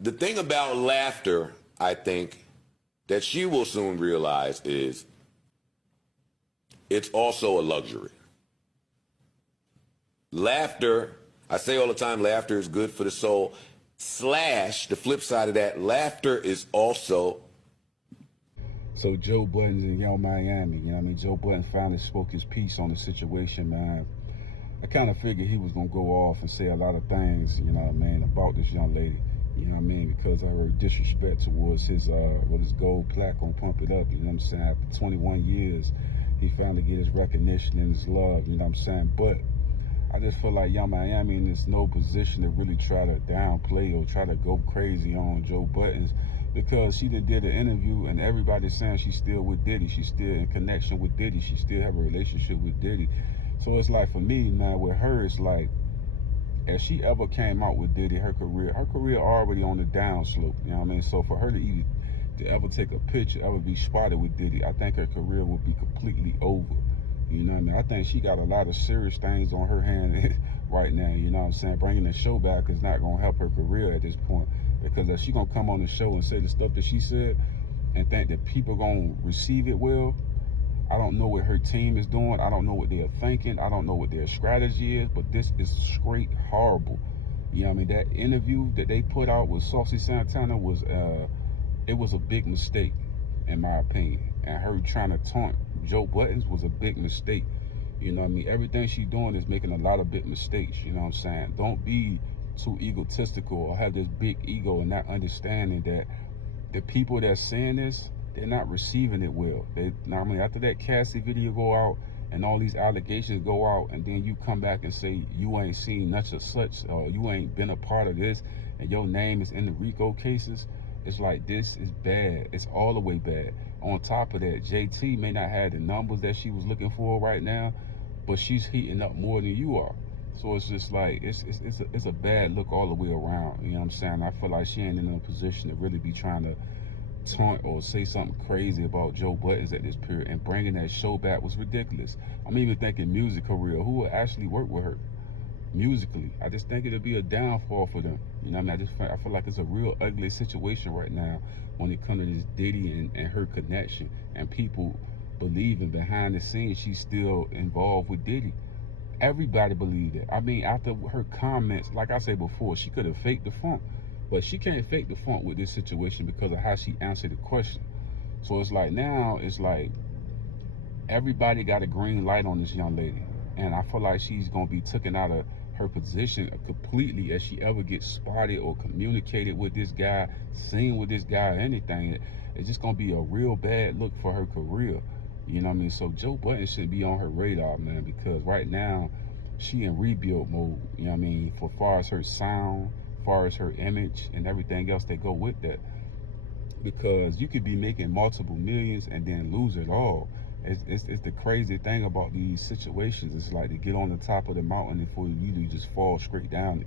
The thing about laughter, I think, that she will soon realize is it's also a luxury. Laughter, I say all the time, laughter is good for the soul. Slash, the flip side of that, laughter is also. So Joe Budden's in Young Miami, you know what I mean? Joe Budden finally spoke his piece on the situation, man. I kind of figured he was going to go off and say a lot of things, you know what I mean, about this young lady, you know what I mean, because of her disrespect towards his gold plaque on Pump It Up, you know what I'm saying? After 21 years, he finally get his recognition and his love, you know what I'm saying? But I just feel like Young Miami is no position to really try to downplay or try to go crazy on Joe Budden, because she did an interview and everybody's saying she's still with Diddy. She's still in connection with Diddy. She still have a relationship with Diddy. So it's like, for me, man, with her, it's like, if she ever came out with Diddy, her career already on the downslope, you know what I mean? So for her to ever take a picture, ever be spotted with Diddy, I think her career would be completely over. You know what I mean? I think she got a lot of serious things on her hand right now, you know what I'm saying? Bringing the show back is not going to help her career at this point, because if she going to come on the show and say the stuff that she said and think that people going to receive it well, I don't know what her team is doing. I don't know what they're thinking. I don't know what their strategy is, but this is straight horrible. You know what I mean? That interview that they put out with Saucy Santana was, it was a big mistake, in my opinion. And her trying to taunt Joe Budden was a big mistake. You know what I mean? Everything she's doing is making a lot of big mistakes. You know what I'm saying? Don't be too egotistical or have this big ego and not understanding that the people that's saying this, they're not receiving it well. Normally after that Cassie video go out and all these allegations go out, and then you come back and say you ain't seen such or such, or you ain't been a part of this, and your name is in the RICO cases, it's like, this is bad. It's all the way bad. On top of that, JT may not have the numbers that she was looking for right now, but she's heating up more than you are. So it's just like, it's a bad look all the way around. You know what I'm saying? I feel like she ain't in a position to really be trying to taunt or say something crazy about Joe Budden at this period, and bringing that show back was ridiculous. I'm even thinking music career, who will actually work with her musically? I just think it'll be a downfall for them. You know what I mean? I feel like it's a real ugly situation right now when it comes to this Diddy and her connection, and people believing behind the scenes she's still involved with Diddy. Everybody believed it. I mean, after her comments, like I said before, she could have faked the funk, but she can't fake the funk with this situation because of how she answered the question. So it's like, now it's like everybody got a green light on this young lady, and I feel like she's gonna be taken out of her position completely if she ever gets spotted or communicated with this guy, seen with this guy, or anything. It's just gonna be a real bad look for her career. You know what I mean? So Joe Budden should be on her radar, man, because right now she in rebuild mode. You know what I mean? For far as her sound, far as her image, and everything else that go with that. Because you could be making multiple millions and then lose it all. It's the crazy thing about these situations. It's like to get on the top of the mountain before you just fall straight down it.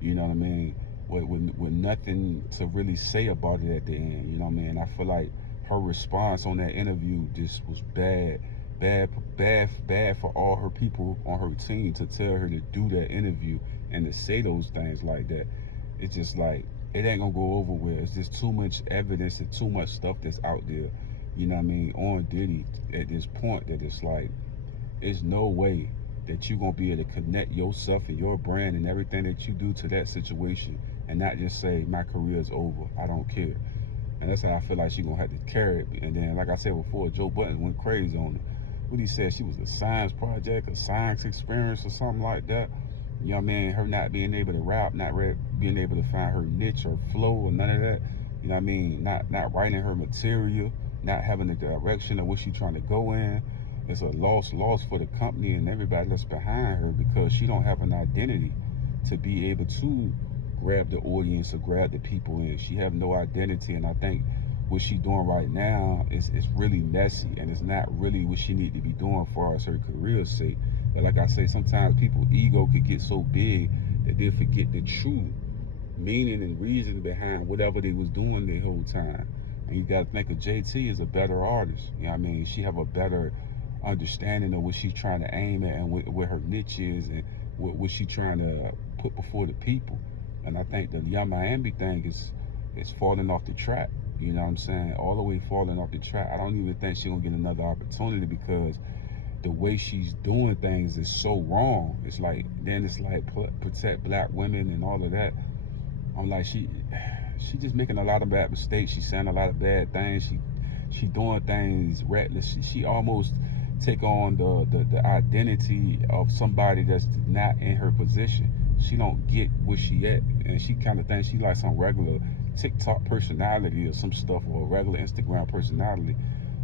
You know what I mean? With nothing to really say about it at the end. You know what I mean? I feel like her response on that interview just was bad for all her people on her team to tell her to do that interview and to say those things like that. It's just like, it ain't gonna go over well. It's just too much evidence and too much stuff that's out there, you know what I mean, on Diddy at this point, that it's like, there's no way that you're gonna be able to connect yourself and your brand and everything that you do to that situation and not just say, my career is over, I don't care. And that's how I feel like she's gonna have to carry it. And then, like I said before, Joe Budden went crazy on it. What he said, she was a science project, a science experience or something like that. You know what I mean? Her not being able to rap, not being able to find her niche or flow or none of that. You know what I mean? Not writing her material, not having the direction of what she's trying to go in. It's a loss for the company and everybody that's behind her, because she don't have an identity to be able to grab the audience or grab the people in. She have no identity, and I think what she doing right now is really messy, and it's not really what she need to be doing as far as her career's sake. But like I say, sometimes people's ego could get so big that they forget the true meaning and reason behind whatever they was doing the whole time. And you got to think of JT as a better artist. You know what I mean? She have a better understanding of what she's trying to aim at and what her niche is and what she's trying to put before the people. And I think the Young Miami thing is is falling off the track. You know what I'm saying? All the way falling off the track. I don't even think she's gonna get another opportunity because the way she's doing things is so wrong. It's like, then it's like protect black women and all of that. I'm like, she just making a lot of bad mistakes. She's saying a lot of bad things. She doing things reckless. She almost take on the identity of somebody that's not in her position. She don't get where she at, and she kind of thinks she like some regular TikTok personality or some stuff, or a regular Instagram personality.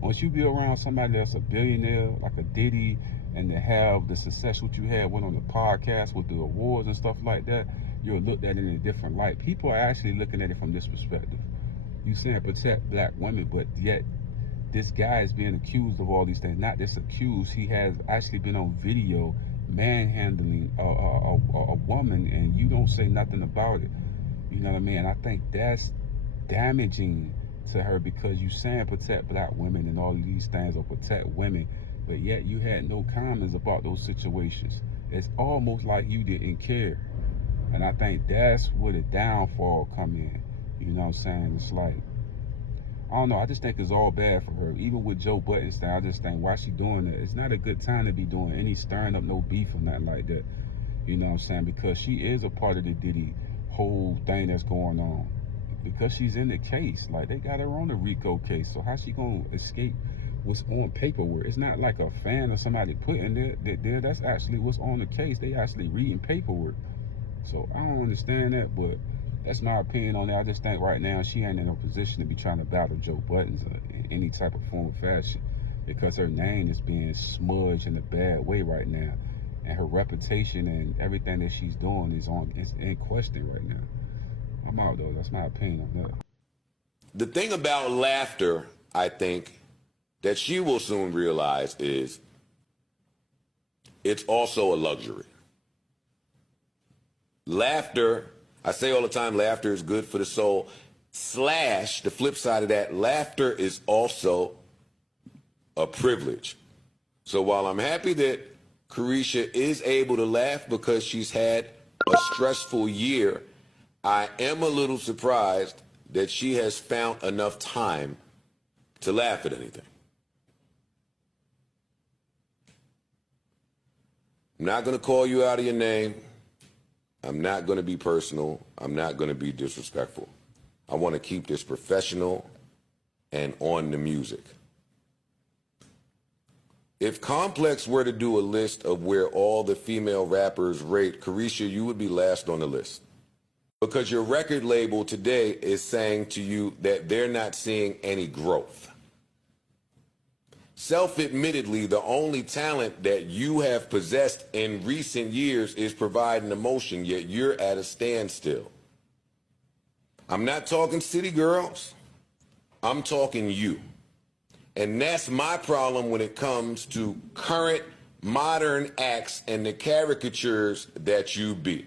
Once you be around somebody that's a billionaire, like a Diddy, and to have the success what you had went on the podcast with the awards and stuff like that, you're looked at it in a different light. People are actually looking at it from this perspective. You saying protect black women, but yet this guy is being accused of all these things. Not just accused, he has actually been on video manhandling a woman, and you don't say nothing about it. You know what I mean? I think that's damaging to her, because you saying protect black women and all of these things, or protect women, but yet you had no comments about those situations. It's almost like you didn't care. And I think that's where the downfall come in. You know what I'm saying? It's like, I don't know, I just think it's all bad for her. Even with Joe Budden's thing, I just think, why she doing that? It's not a good time to be doing any stirring up no beef or nothing like that. You know what I'm saying? Because she is a part of the Diddy whole thing that's going on. Because she's in the case. Like, they got her on the RICO case. So how she gonna escape what's on paperwork? It's not like a fan or somebody putting there. That's actually what's on the case. They actually reading paperwork. So I don't understand that, but that's my opinion on that. I just think right now she ain't in a position to be trying to battle Joe Budden in any type of form or fashion, because her name is being smudged in a bad way right now, and her reputation and everything that she's doing is in question right now. I'm out though. That's my opinion on that. The thing about laughter, I think, that she will soon realize is it's also a luxury. Laughter, I say all the time, laughter is good for the soul. Slash, the flip side of that, laughter is also a privilege. So while I'm happy that Caresha is able to laugh because she's had a stressful year, I am a little surprised that she has found enough time to laugh at anything. I'm not going to call you out of your name. I'm not going to be personal. I'm not going to be disrespectful. I want to keep this professional and on the music. If Complex were to do a list of where all the female rappers rate Caresha, you would be last on the list. Because your record label today is saying to you that they're not seeing any growth. Self-admittedly, the only talent that you have possessed in recent years is providing emotion, yet you're at a standstill. I'm not talking city girls. I'm talking you. And that's my problem when it comes to current modern acts and the caricatures that you be.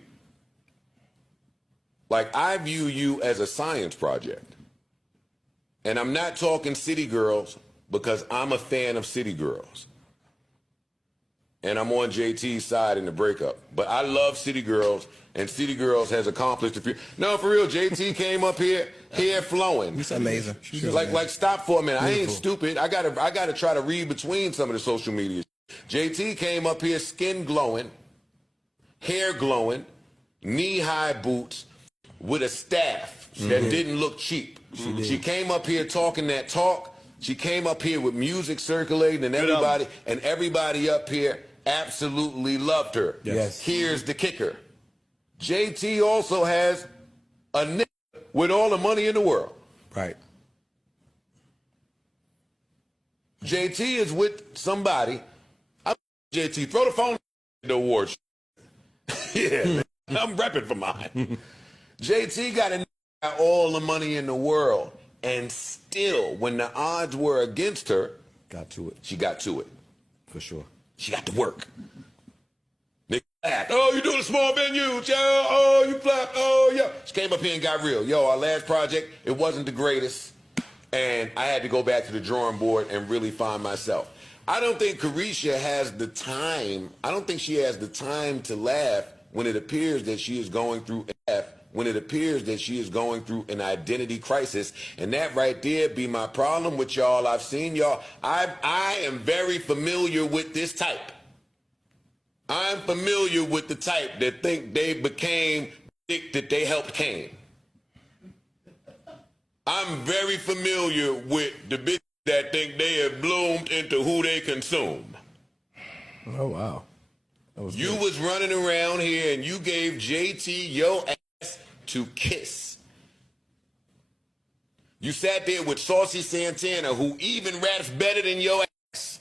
Like, I view you as a science project. And I'm not talking city girls because I'm a fan of city girls. And I'm on JT's side in the breakup. But I love city girls, and city girls has accomplished a few. No, for real, JT came up here, hair flowing. He's amazing. Like, stop for a minute. Beautiful. I ain't stupid. I gotta try to read between some of the social media. JT came up here, skin glowing, hair glowing, knee-high boots, with a staff that didn't look cheap. She came up here talking that talk. She came up here with music circulating, and everybody up here absolutely loved her. Yes. Here's the kicker. JT also has a nigga with all the money in the world. Right. JT is with somebody. JT, throw the phone at the award. Yeah, man. I'm repping for mine. JT got all the money in the world, and still, when the odds were against her, she got to it. For sure. She got to work. Nigga laughed. Oh, you doing a small venue, yo. Oh, you flop. Oh, yo. She came up here and got real. Yo, our last project, it wasn't the greatest, and I had to go back to the drawing board and really find myself. I don't think Caresha has the time. I don't think she has the time to laugh when it appears that she is going through F when it appears that she is going through an identity crisis. And that right there be my problem with y'all. I've seen y'all. I am very familiar with this type. I'm familiar with the type that think they became that they helped Kane. I'm very familiar with the bitches that think they have bloomed into who they consume. Oh, wow. You was running around here and you gave JT your ass to kiss. You sat there with Saucy Santana, who even raps better than your ass,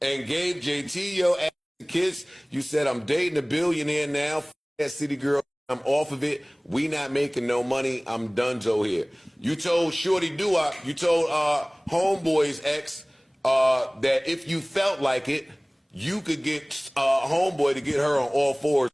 and gave JT your ass to kiss. You said, I'm dating a billionaire now. F that city girl. I'm off of it. We not making no money. I'm donezo here. You told Shorty Doo-Wop, you told Homeboy's ex that if you felt like it, you could get Homeboy to get her on all fours.